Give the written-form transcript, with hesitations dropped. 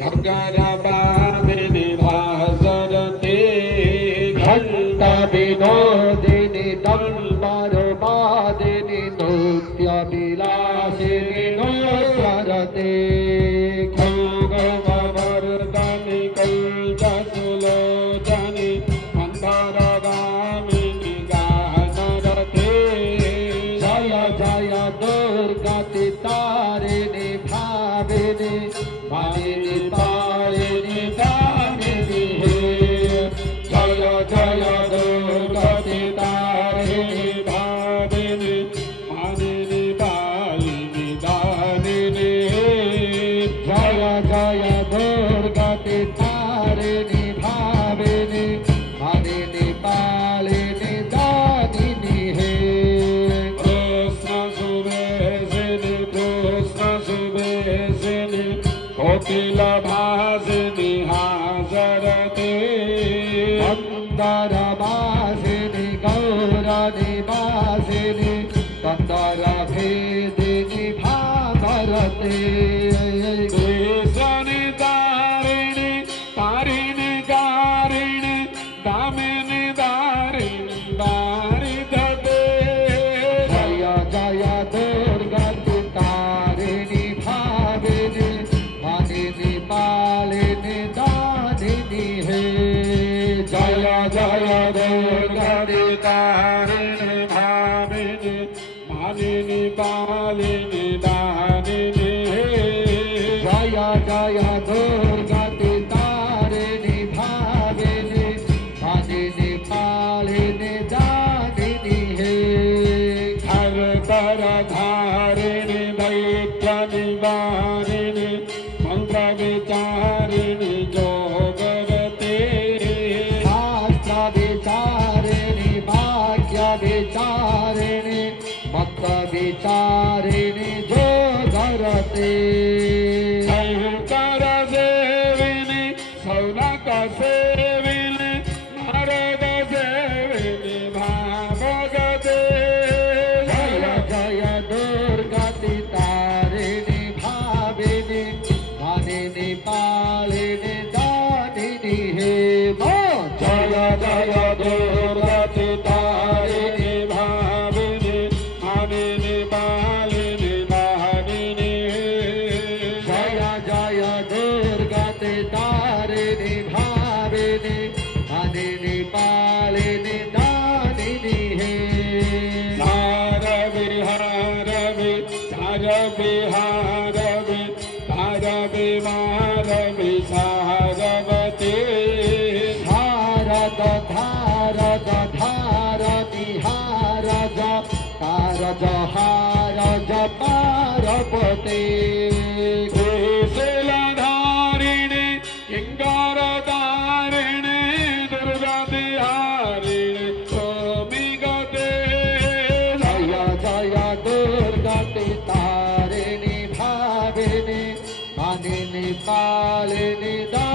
गगनवामिनि भासरते घंट विनोदिनी दम्बरवादिनी नृत्य विलासिनी नोत्सरते गौगमवर्धनि कौजसुलोचनि मन्दरगामिनि गानरते जय जय दुर्गति तारिणी भाविनी भाविनी पारिणी दामिनी हे जय जय दुर्गति तारिणी भाविनी मानिनी पालिनी दानिनी जय जय दुर्गति तारिणी भाविनी भाविनी पालिनी दानिनी हे कृष्ण सुबेसिनी कोकिल भासिनी हाजरते मंदरवासिनी गौरनिवासिनी कंदरभेदिनी भागरते कृष्णि दारिणी तारिणी कारिणी दामिनी दारिणी दारिधते जय जय दुर्गति तारिणी भाविनी मानिनी पालिनी दानिनी हे जय जय दुर्गति तारिणी भामिनी मानिनी पालिनी दानिनी जय जय दुर्गति तारिणी भाविनी मानिनी पालिनी दानिनी हे हर तर धारिणी दैत्य निवारिणी मंत्र विचारिणी जोगरते शास्त्र विचारिणी भाग्य विचारिणी मत विचारिणी जो धरते शंकर सेविनी सौनक सेविनी नारद सेविनी भागवते जय जय दुर्गति तारिणी भाविनी मानिनी पालिनी दानिनी हे जय जय दुर्गति तारिणी भाविनी मानिनी पालिनी दानिनी जय जय दुर्गति तारिणी भाविनी मानिनी पालिनी दानिनी हे सार विहारवि सार विहारवि तार विमारवि सारवती भारत भारत भारती हारज कारज हारज पार्वती कुशलधारिणी किङ्करधारिणी दुर्गतिहारिणी सोमिगते जय जय दुर्गति तारिणी भाविनी मानिनी पालिनी दा